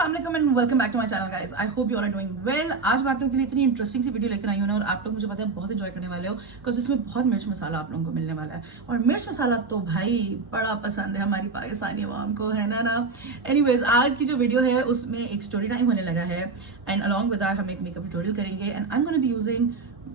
अस्सलाम वालेकुम and welcome back to my channel guys. I hope you all are doing well. आज मैं आप लोगों के लिए इतनी इंटरेस्टिंग सी वीडियो लेकर आई हूं ना, और आप लोग मुझे पता है बहुत एंजॉय करने वाले हो बिकॉज इसमें बहुत मिर्च मसाला आप लोगों को मिलने वाला है। और मिर्च मसाला तो भाई बड़ा पसंद है हमारी पाकिस्तानी अवाम को, है ना। एनीवेज, आज की जो वीडियो है उसमें एक स्टोरी टाइम होने लगा है एंड अलॉन्ग विद दैट हम एक मेकअप ट्यूटोरियल करेंगे and I am gonna be using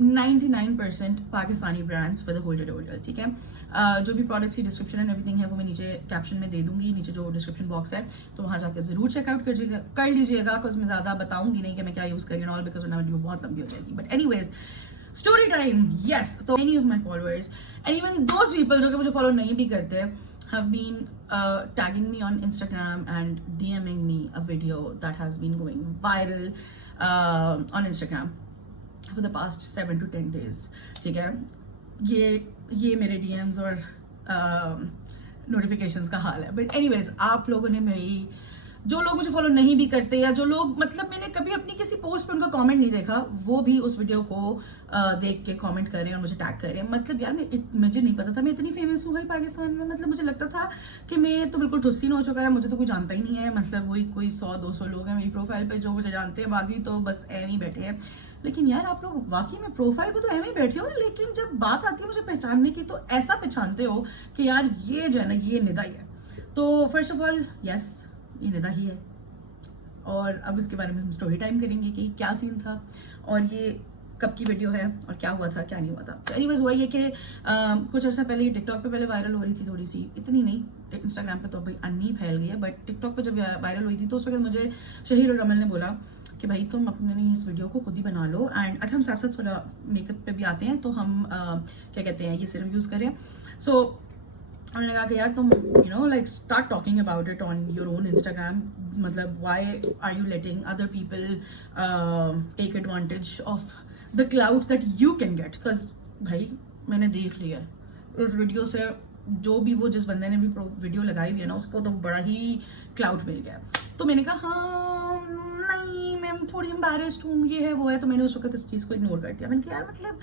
99% Pakistani brands for the whole tutorial. ठीक है, जो भी प्रोडक्ट्स की डिस्क्रिप्शन एंड एवरीथिंग है वो मैं नीचे कैप्शन में दे दूंगी, नीचे जो डिस्क्रिप्शन बॉक्स है तो वहां जाकर जरूर चेकआउट कर लीजिएगा बिकॉज मैं ज्यादा बताऊंगी नहीं कि मैं क्या यूज करी ऑल बिकॉज वीडियो बहुत लंबी हो जाएगी। But anyways, story time, yes. तो many of my followers and even those people जो कि मुझे फॉलो नहीं भी करते have been tagging me on Instagram and DMing me a video that has been going viral on Instagram for the past 7 to 10 days. ठीक है, ये मेरे DMs और नोटिफिकेशंस का हाल है। बट एनीवेज, आप लोगों ने मेरी, जो लोग मुझे फॉलो नहीं भी करते या जो लोग मतलब मैंने कभी अपनी किसी पोस्ट पे उनका कमेंट नहीं देखा, वो भी उस वीडियो को देख के कमेंट कर रहे हैं और मुझे टैग कर रहे हैं। मतलब यार, मुझे नहीं पता था मैं इतनी फेमस हूँ भाई पाकिस्तान में। मतलब मुझे लगता था कि मैं तो बिल्कुल ठुस्सीन हो चुका है, मुझे तो कोई जानता ही नहीं है। मतलब वही कोई 100-200 लोग हैं मेरी प्रोफाइल पे जो मुझे जानते हैं, बाकी तो बस एम ही बैठे हैं। लेकिन यार, आप लोग वाकई में प्रोफाइल पे तो एम ही बैठे हो, लेकिन जब बात आती है मुझे पहचानने की तो ऐसा पहचानते हो कि यार ये जो है ना, ये निदा ही है। तो फर्स्ट ऑफ ऑल यस, ये निदा ही है। और अब इसके बारे में हम स्टोरी टाइम करेंगे कि क्या सीन था और ये कब की वीडियो है और क्या हुआ था क्या नहीं हुआ था। तो एनीवेज, हुआ ये कि कुछ अर्सा पहले ये टिकटॉक पे पहले वायरल हो रही थी थोड़ी सी, इतनी नहीं, इंस्टाग्राम पे तो भाई अन्नी फैल गई है, बट टिकटॉक पे जब वायरल हुई थी तो उस वक्त मुझे शहीर और रमल ने बोला कि भाई तुम अपने इस वीडियो को खुद ही बना लो एंड अच्छा हम साथ साथ थोड़ा मेकअप पे भी आते हैं तो हम क्या कहते हैं, ये सीरम यूज करें। सो उन्होंने कहा कि यार तुम like start talking about it on your own Instagram. मतलब why are you letting other people take advantage of the clout that you can get. Because भाई मैंने देख लिया उस वीडियो से, जो भी वो जिस बंदे ने भी वीडियो लगाई हुई है ना, उसको तो बड़ा ही क्लाउड मिल गया। तो मैंने कहा हाँ नहीं, मैं थोड़ी एम्बैरेस्ड हूँ, ये है वो है। तो मैंने उस वक्त इस चीज़ को इग्नोर कर दिया। मैंने कहा यार मतलब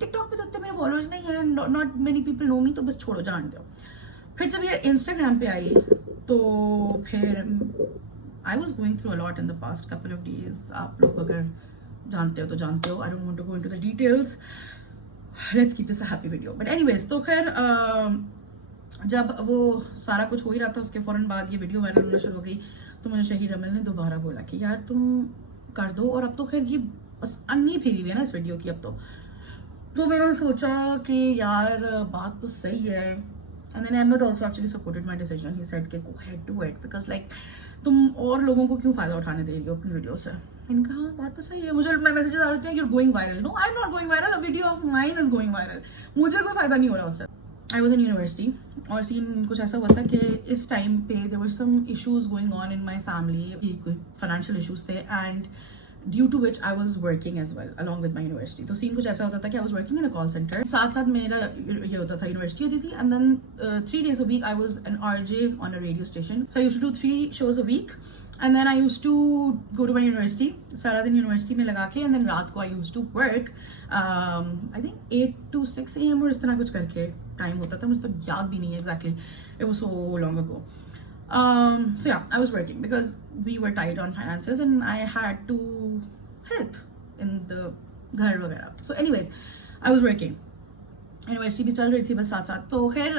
टिकटॉक पे तो इतने मेरे फॉलोअर्स नहीं है, नॉट मेनी पीपल नो मी, तो बस छोड़ो, जान दो। फिर जब ये इंस्टाग्राम पे आई तो फिर I was going through a lot in the past couple of days. आप लोग अगर जानते हो तो जानते हो, I don't want to go into the details, let's keep this a happy video. But anyways, तो खैर जब वो सारा कुछ हो ही रहा था उसके फौरन बाद ये वीडियो वायरल होना शुरू हो गई तो मुझे शहीर रमल ने दोबारा बोला कि यार तुम कर दो। और अब तो खैर ये बस अन्नी फैली हुई है ना इस वीडियो की अब तो मैंने सोचा कि यार बात तो सही है। And then Ahmed also actually supported my decision. He said के go head to head because like तुम और लोगों को क्यों फायदा उठाने दे रही हो अपनी वीडियो से। मैंने कहा हाँ बात तो सही है। मुझे मैसेजेस आ रहे थे you're going viral. No, I am not going viral, a video of mine is going viral. मुझे कोई फायदा नहीं हो रहा उससे। आई वॉज इन यूनिवर्सिटी और सीन कुछ ऐसा हुआ था कि इस टाइम पे there were some issues going on in my family, कोई फाइनेंशियल इशूज थे and due to which I was working as well along with my university. तो सीन कुछ ऐसा होता था कि आई was working in a call centre, साथ साथ मेरा ये होता था, यूनिवर्सिटी होती थी and then 3 days a week I was an RJ on a radio station. So I used to do 3 shows a week and then I used to go to my university, सारा दिन university में लगा के, and then रात को I used to work I think 8 to 6 AM और इस तरह कुछ करके टाइम होता था, मुझे तो याद भी नहीं है exactly, it was so long ago. So yeah, I was working because we were tight on finances and I had to help in the घर वगैरह. So anyways, I was working. University भी चल रही थी बस साथ साथ। तो खैर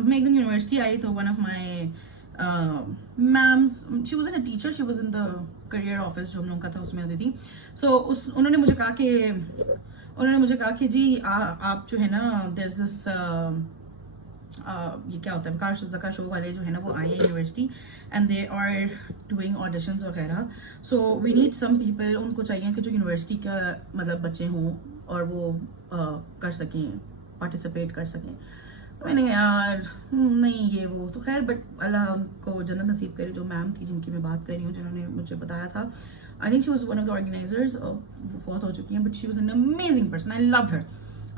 मैं एक दिन यूनिवर्सिटी आई तो one of my ma'am's, she was in a teacher, she was in the career office जो हम लोग का था उसमें आती थी। सो उन्होंने मुझे कहा कि जी आप जो है ना, देयर इज दिस ये क्या होता है, वकार ज़का शो वाले जो है ना वो आए हैं university and they are doing auditions वगैरह। So we need some people, उनको चाहिए कि जो यूनिवर्सिटी का मतलब बच्चे हों और वो कर सकें, पार्टिसिपेट कर सकें। तो मैंने यार नहीं ये वो तो खैर, बट अल्लाह उनको जन्नत नसीब करे। जो मैम थी जिनकी मैं बात कर रही हूँ, जिन्होंने मुझे बताया था, I think she was one of the organizers, वो बहुत हो चुकी हैं, but she was an amazing person. I loved her,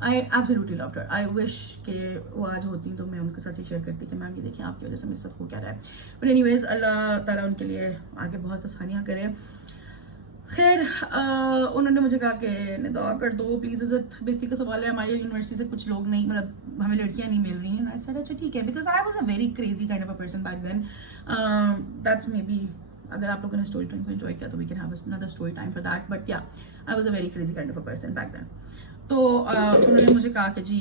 I absolutely loved her. I wish के वो आज होती तो मैं उनके साथ ही शेयर करती कि मैम ये देखें आपकी वजह से मेरे साथ हो क्या रहा है। बट एनीवेज, अल्लाह ताला उनके लिए आगे बहुत आसानियाँ करे। खैर उन्होंने मुझे कहा कि निदा कर दो प्लीज, इज्जत बेइज्जती का सवाल है, हमारी यूनिवर्सिटी से कुछ लोग नहीं, मतलब हमें लड़कियां नहीं मिल रही हैं। आई सेड अच्छा ठीक है, because I was a very crazy kind of a person back then, that's maybe अगर आप लोगों ने स्टोरी टाइम को एंजॉय किया तो we can have another story time for that, but yeah I was a very crazy kind of a person back then. तो उन्होंने मुझे कहा कि जी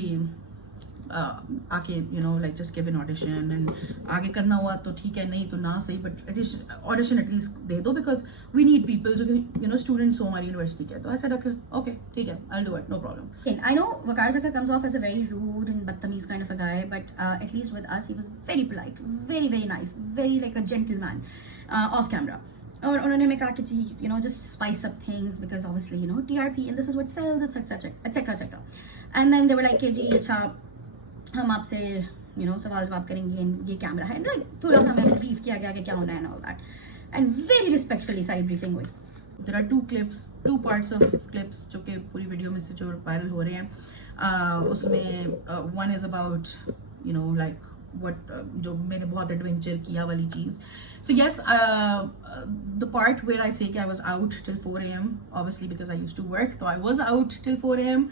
आके you know like just give an audition, and आगे करना हुआ तो ठीक है, नहीं तो ना सही, बट ऑडिशन एटलीस्ट दे दो बिकॉज वी नीड पीपल जो यू नो स्टूडेंट्स हो हमारी यूनिवर्सिटी के। तो ऐसा रखे ओके ठीक है, I do it, no problem. I know Waqar Zaka comes off as a very rude and badtameez kind of a guy, but at least with us he was very polite, very very nice, very like a gentleman off camera. और उन्होंने मैं कहा कि जी you know just spice up things because obviously you know TRP and this is what sells, etc etc etc. And then they were like कि जी अच्छा हम आपसे you know सवाल जवाब करेंगे, ये कैमरा है, like थोड़ा सा हमें ब्रीफ किया गया कि क्या होना है and all that, and very respectfully सारी ब्रीफिंग हुई। There are two parts of clips जो कि पूरी वीडियो में से जो वायरल हो रहे हैं। उसमें one is about you know like what जो मैंने बहुत एडवेंचर किया वाली चीज़। So yes, the part where I say कि I was out till 4 AM obviously because I used to work, so I was out till 4 AM।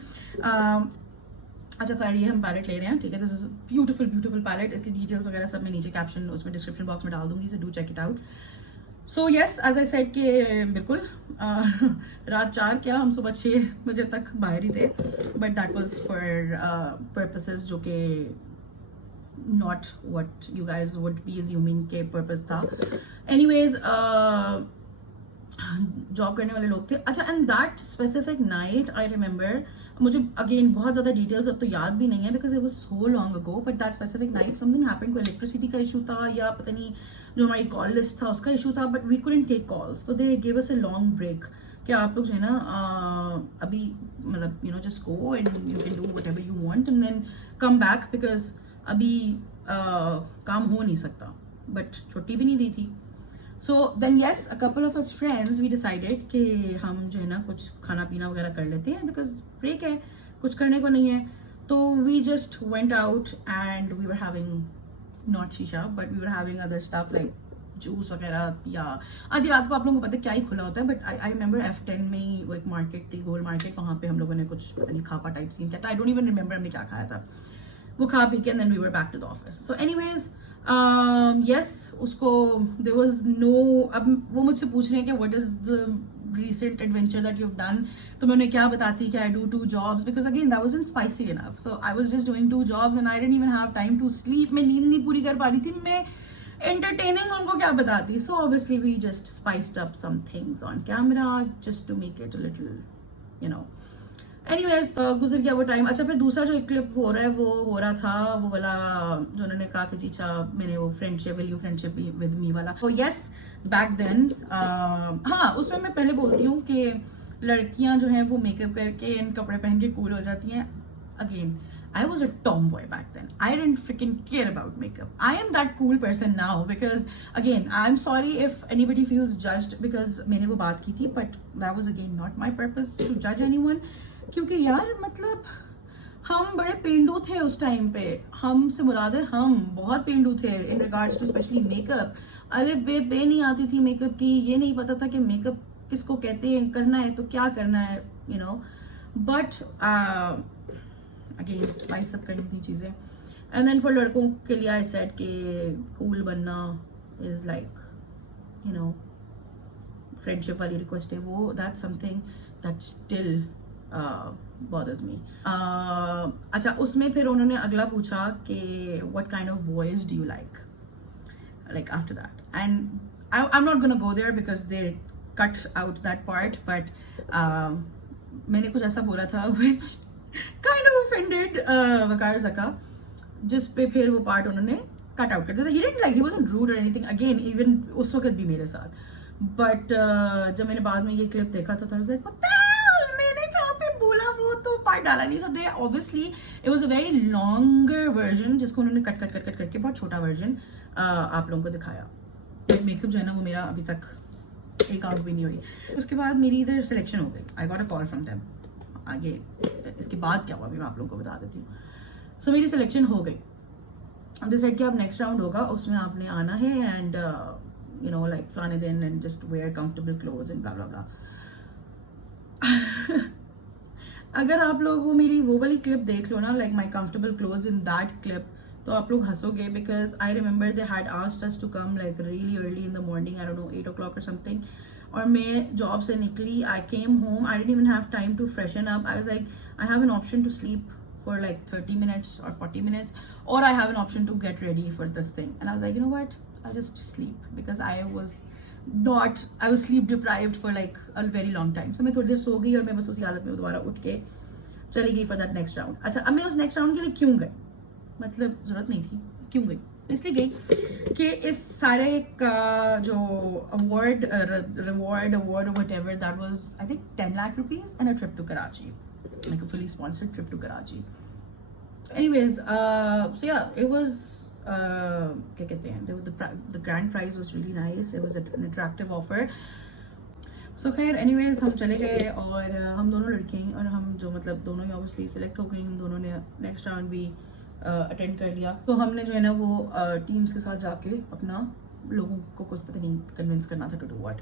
अच्छा खैर ये हम पैलेट ले रहे हैं, ठीक है, दिस इज ब्यूटीफुल पैलेट। इसकी डिटेल्स वगैरह सब मैं नीचे कैप्शन उसमें डिस्क्रिप्शन बॉक्स में डाल दूंगी, so do check it out. So yes as I said कि बिल्कुल रात 4 क्या हम सुबह 6 बजे तक बाहर ही थे, but that was for purposes जो कि not what you guys would be assuming के पर्पस था। एनीवेज जॉब करने वाले लोग थे। अच्छा, and that specific night I remember, मुझे अगेन बहुत ज़्यादा डिटेल्स अब तो याद भी नहीं है because it was so long ago, but that specific night something happened, कोई इलेक्ट्रिसिटी का इशू था या पता नहीं जो हमारी कॉल लिस्ट था उसका इशू था, but we couldn't take calls, तो they give us a long break कि आप लोग जो है ना अभी मतलब you know just go and you can do whatever you want and then come back because अभी काम हो नहीं सकता, बट छुट्टी भी नहीं दी थी। So then yes, a couple of us friends we decided कि हम जो है ना कुछ खाना पीना वगैरह कर लेते हैं बिकॉज ब्रेक है, कुछ करने को नहीं है। तो we just went out and we were having not शीशा but we were having other stuff like juice वगैरह, या आधी रात को आप लोगों को पता है क्या ही खुला होता है, बट आई रिमेंबर F10 में ही वो एक मार्केट थी, गोल मार्केट, वहाँ पे हम लोगों ने कुछ पता नहीं खापा टाइप सीन किया था, आई डोंट इवन रिमेंबर हमने क्या खाया था, वो खा पी के and then we were back to the office. So anyways yes, उसको there was no, अब वो मुझसे पूछ रहे हैं कि what is the recent adventure that you've done, तो मैं उन्हें क्या बताती कि I do 2 jobs because again that wasn't spicy enough, so I was just doing 2 jobs and I didn't even have time to sleep, मैं नींद नहीं पूरी कर पा रही थी, मैं entertaining उनको क्या बताती, so obviously we just spiced up some things on camera just to make it a little you know। Anyways गुजर गया वो टाइम। अच्छा, फिर दूसरा जो एक क्लिप हो रहा है वो हो रहा था वो वाला जो उन्होंने कहा कि जी अच्छा मैंने वो friendship value friendship with me वाला, तो यस बैक देन हाँ उसमें मैं पहले बोलती हूँ कि लड़कियां जो हैं वो मेकअप करके इन कपड़े पहन के कूल हो जाती हैं। Again I was a tomboy back then. I didn't freaking care about makeup. I am that cool person now because again, I'm sorry if anybody feels judged because मैंने वो बात की थी, but that was again not my purpose to judge anyone. क्योंकि यार मतलब हम बड़े पेंडू थे उस टाइम पे, हमसे मुराद है हम बहुत पेंडू थे in regards to specially makeup. अलिफ बे पे नहीं आती थी मेकअप की, ये नहीं पता था कि मेकअप किसको कहते हैं, करना है तो क्या करना है you know, but again spice up करनी थी चीज़ें। एंड देन फॉर लड़कों के लिए आई सेड कि कूल बनना is like you know friendship वाली रिक्वेस्ट है वो, that's something that still bothers me। अच्छा, उसमें फिर उन्होंने अगला पूछा कि what kind of boys do you like after that, and I'm not gonna go there because they cut out that part, but मैंने कुछ ऐसा बोला था which kind of offended Waqar Zaka, जिस पे फिर वो पार्ट उन्होंने कट आउट कर दिया था। he didn't like, he wasn't rude or anything, again even उस वक्त भी मेरे साथ, but जब मैंने बाद में ये क्लिप देखा था I was like what the बोला वो तो पार्ट डाला नहीं। So they obviously it was a very longer version जिसको उन्होंने कट करके बहुत छोटा वर्जन आप लोगों को दिखाया। मेकअप जो है ना वो मेरा अभी तक एक आउट भी नहीं हुई। उसके बाद मेरी इधर सिलेक्शन हो गई, I got a call from them. आगे इसके बाद क्या हुआ अभी मैं आप लोगों को बता देती हूँ। सो मेरी सिलेक्शन हो गई, दे सेड कि अब नेक्स्ट राउंड होगा उसमें आपने आना है एंड यू नो लाइक फलाने दिन and just wear comfortable clothes and blah blah blah. अगर आप लोग वो मेरी वो वाली क्लिप देख लो ना, like my comfortable clothes in that clip, तो आप लोग हंसोगे because I remember they had asked us to come like really early in the morning, I don't know 8 o'clock और समथिंग. और मैं जॉब से निकली, I came home, I didn't even have time to freshen up. I was like I have an option to sleep for like 30 minutes or 40 minutes, or I have an option to get ready for this thing. And I was like, you know what, I'll just sleep, because I was sleep deprived for like a very long time. So मैं थोड़ी देर सो गई और मैं बस उसी हालत में दोबारा उठ के चली गई for that next round. अच्छा, अब मैं उस next round के लिए क्यों गई, मतलब जरूरत नहीं थी, क्यों गई, इसलिए गई कि इस सारे का जो award or whatever, that was I think 10 lakh rupees and a trip to Karachi, like a fully sponsored trip to Karachi. Anyways, so yeah, it was क्या कहते हैं, the grand prize was really nice. It was an attractive offer. So खैर, anyways हम चले गए और हम दोनों लड़कियां, और हम जो मतलब दोनों ही obviously select हो गई, हम दोनों ने next round भी अटेंड कर लिया. तो हमने जो है ना वो टीम्स के साथ जाके अपना लोगों को कुछ पता नहीं कन्विंस करना था to do what.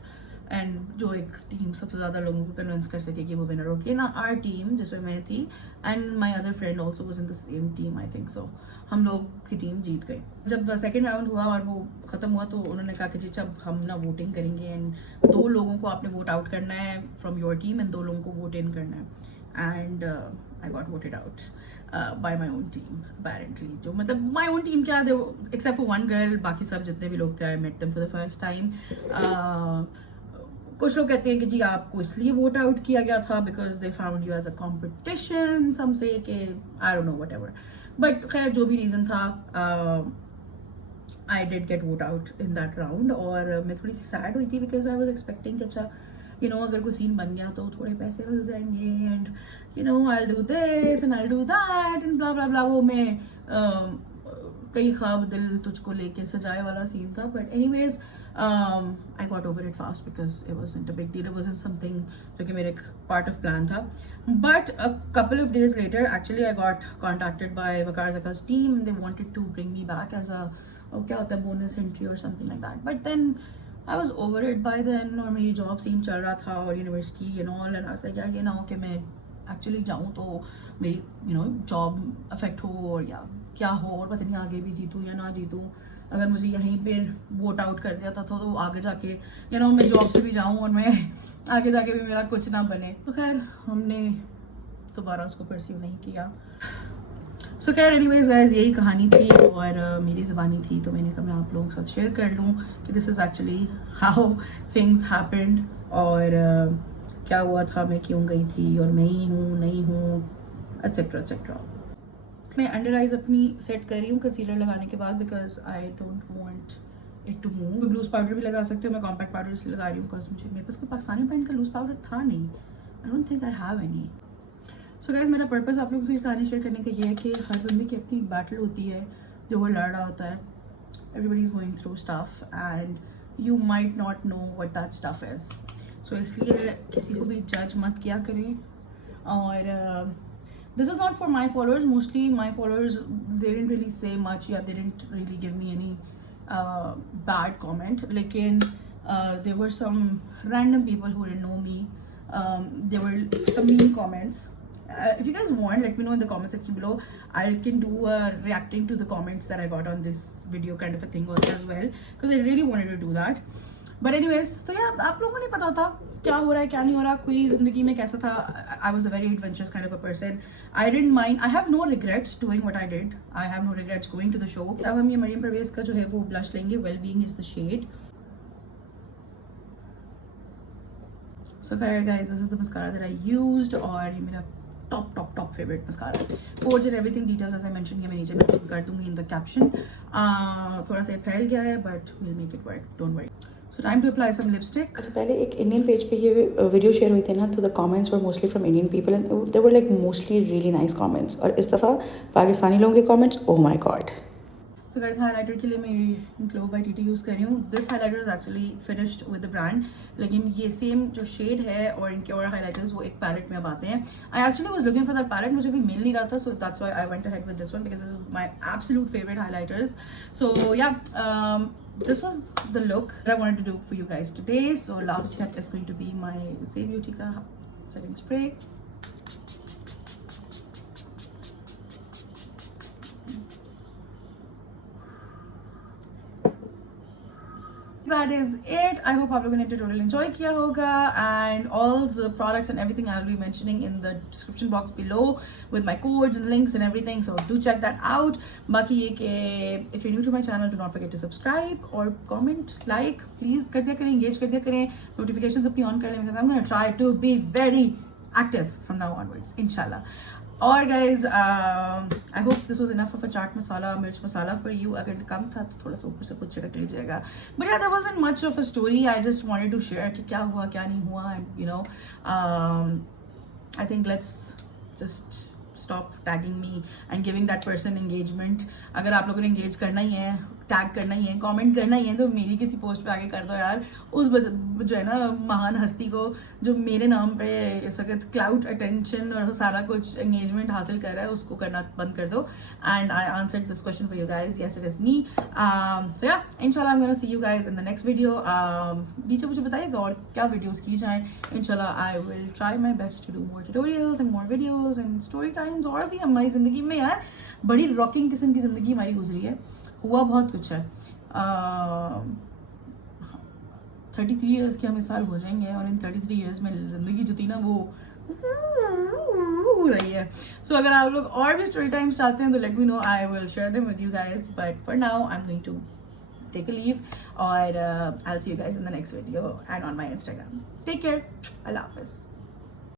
एंड जो एक टीम सबसे ज़्यादा लोगों को कन्विंस कर सके कि वो विनर हो गई ना, आर टीम जिसमें मैं थी and my other friend also was in the same team, I think so. हम लोग की टीम जीत गई. जब सेकेंड राउंड हुआ और वो ख़त्म हुआ तो उन्होंने कहा कि जी जब हम ना वोटिंग करेंगे एंड 2 लोगों को आपने वोट आउट करना है फ्रॉम योर टीम एंड 2 लोगों को वोट इन करना है. And I got voted out by my own team apparently. जो मतलब माई ओन टीम क्या, एक्सेप्ट फॉर 1 गर्ल, बाकी सब जितने भी लोग थे I met them for the first time. कुछ लोग कहते हैं कि जी आपको इसलिए वोट आउट किया गया था because they found you as a competition, some say कि I don't know whatever. But खैर जो भी रीज़न था, I did get vote out in that round. और मैं थोड़ी सी सैड हुई थी बिकॉज आई वाज एक्सपेक्टिंग कि अच्छा यू नो अगर कोई सीन बन गया तो थोड़े पैसे मिल जाएंगे and you know I will do this and I will do that and blah blah blah. वो मैं कई ख्वाब दिल तुझको लेके सजाए वाला सीन था. But anyways I got over it fast because it wasn't a big deal. It wasn't something जो कि मेरे part of plan था. But a couple of days later, actually, I got contacted by Waqar Zaka's team and they wanted to bring me back as a क्या होता है bonus entry or something like that. But then I was over it by then, और मेरी job scene चल रहा था और university and all, and I was like यार ये ना हो कि मैं actually जाऊँ तो मेरी you know job affect हो और या क्या हो और पता नहीं आगे भी जीतूँ या ना जीतूँ. अगर मुझे यहीं पे वोट आउट कर दिया था तो आगे जाके यू नो मैं जॉब से भी जाऊं और मैं आगे जाके भी मेरा कुछ ना बने. तो खैर हमने दोबारा उसको परस्यू नहीं किया. सो खैर एनीवेज गाइस, यही कहानी थी और मेरी ज़बानी थी तो मैंने कहा मैं आप लोगों के साथ शेयर कर लूँ कि this is actually how things happened और क्या हुआ था, मैं क्यों गई थी और मैं ही हूँ नहीं हूँ एट्सेट्रा एट्सेट्रा. मैं अंडर आइज अपनी सेट कर रही हूँ कंसीलर लगाने के बाद because I don't want it to move. Loose powder भी लगा सकते हो, मैं कॉम्पैक्ट पाउडर इसलिए लगा रही हूँ बिकॉज मुझे मेरे पास कोई पाकिस्तानी ब्रांड का लूज पाउडर था नहीं. I don't think I have any. So guys, मेरा पर्पस आप लोगों से कहानी शेयर करने का ये है कि हर बंदे की अपनी बैटल होती है जो वो लड़ रहा होता है. Everybody is going through stuff and you might not know what that stuff is. So इसलिए किसी को भी जज मत किया करें. और this is not for my followers. Mostly my followers, they didn't really say much. Yeah, they didn't really give me any bad comment. Lekin there were some random people who didn't know me. There were some mean comments. If you guys want, let me know in the comment section below. I can do a reacting to the comments that I got on this video kind of a thing as well, because I really wanted to do that. But anyways, तो यार आप लोगों को नहीं पता होता क्या हो रहा है क्या नहीं हो रहा, कोई जिंदगी में कैसा था. I was a very adventurous kind of a person. I didn't mind. I have no regrets doing what I did. I have no regrets going to the show. अब हम ये मरियम परवेज का जो है वो ब्लश लेंगे. Well being is the shade. So guys, this is the mascara that I used और ये मेरा top favorite mascara. Codes and everything details as I mentioned ये मैं नीचे mention कर दूंगी in the caption. थोड़ा सा फैल गया है but we'll make it work. Don't worry. So time to apply some lipstick. अच्छा, पहले एक इंडियन पेज पे ये वीडियो शेयर हुई थी ना, तो the comments were mostly from Indian people and they were like mostly really nice comments. और इस दफ़ा पाकिस्तानी लोगों के comments, oh my God. So guys, highlighter के लिए मैं Glow by TT यूज़ कर रही हूँ. This highlighter is actually finished with the brand. लेकिन ये सेम जो शेड है और इनके और highlighters वो एक पैलेट में अब आते हैं. I actually was looking for that palette, मुझे भी मिल नहीं रहा था, so that's why I went ahead with this one because this is my absolute favorite highlighters. So yeah, this was the look that I wanted to do for you guys today. So last step is going to be my Zay Beauty का setting spray. that is it. I hope आप लोगों ने tutorial enjoy किया होगा, and all the products and everything I'll be mentioning in the description box below with my codes and links and everything, so do check that out. बाकी ये कि if you're new to my channel, do not forget to subscribe or comment, like, please कर दिया करें, engage कर दिया करें, notifications अपनी on कर लें, because I'm going to try to be very active from now onwards, inshallah. और guys, I hope this was enough of a chaat masala, मिर्च मसाला for you. अगर कम था तो थोड़ा सा ऊपर से कुछ छिड़क लीजिएगा. But yeah, there wasn't much of a story. I just wanted to share कि क्या हुआ क्या नहीं हुआ, and you know, I think let's just stop tagging me and giving that person engagement. अगर आप लोगों ने engage करना ही है, टैग करना ही है, कमेंट करना ही है, तो मेरी किसी पोस्ट पे आगे कर दो यार. उस जो है ना महान हस्ती को जो मेरे नाम पे इस वक्त क्लाउड अटेंशन और सारा कुछ एंगेजमेंट हासिल कर रहा है, उसको करना बंद कर दो. And I answered this question for you guys. Yes, it is me. So yeah, इंशाल्लाह I am gonna see you guys in the next video. नीचे मुझे बताइएगा और क्या वीडियोस की जाएं. इंशाल्लाह I will try my best to do more tutorials and more videos and story times. और भी हमारी जिंदगी में यार बड़ी रॉकिंग किस्म की जिंदगी हमारी गुजरी है. हुआ बहुत कुछ है. 33 ईयर्स के हम इस साल हो जाएंगे, और इन 33 ईयर्स में जिंदगी जो थी ना वो रही है. सो अगर आप लोग और भी स्टोरी टाइम्स चाहते हैं तो let me know, I will share them with you guys. But for now I am going to take a leave, और I will see you guys in the next video and on my Instagram. Take care. अल्लाह हाफिज.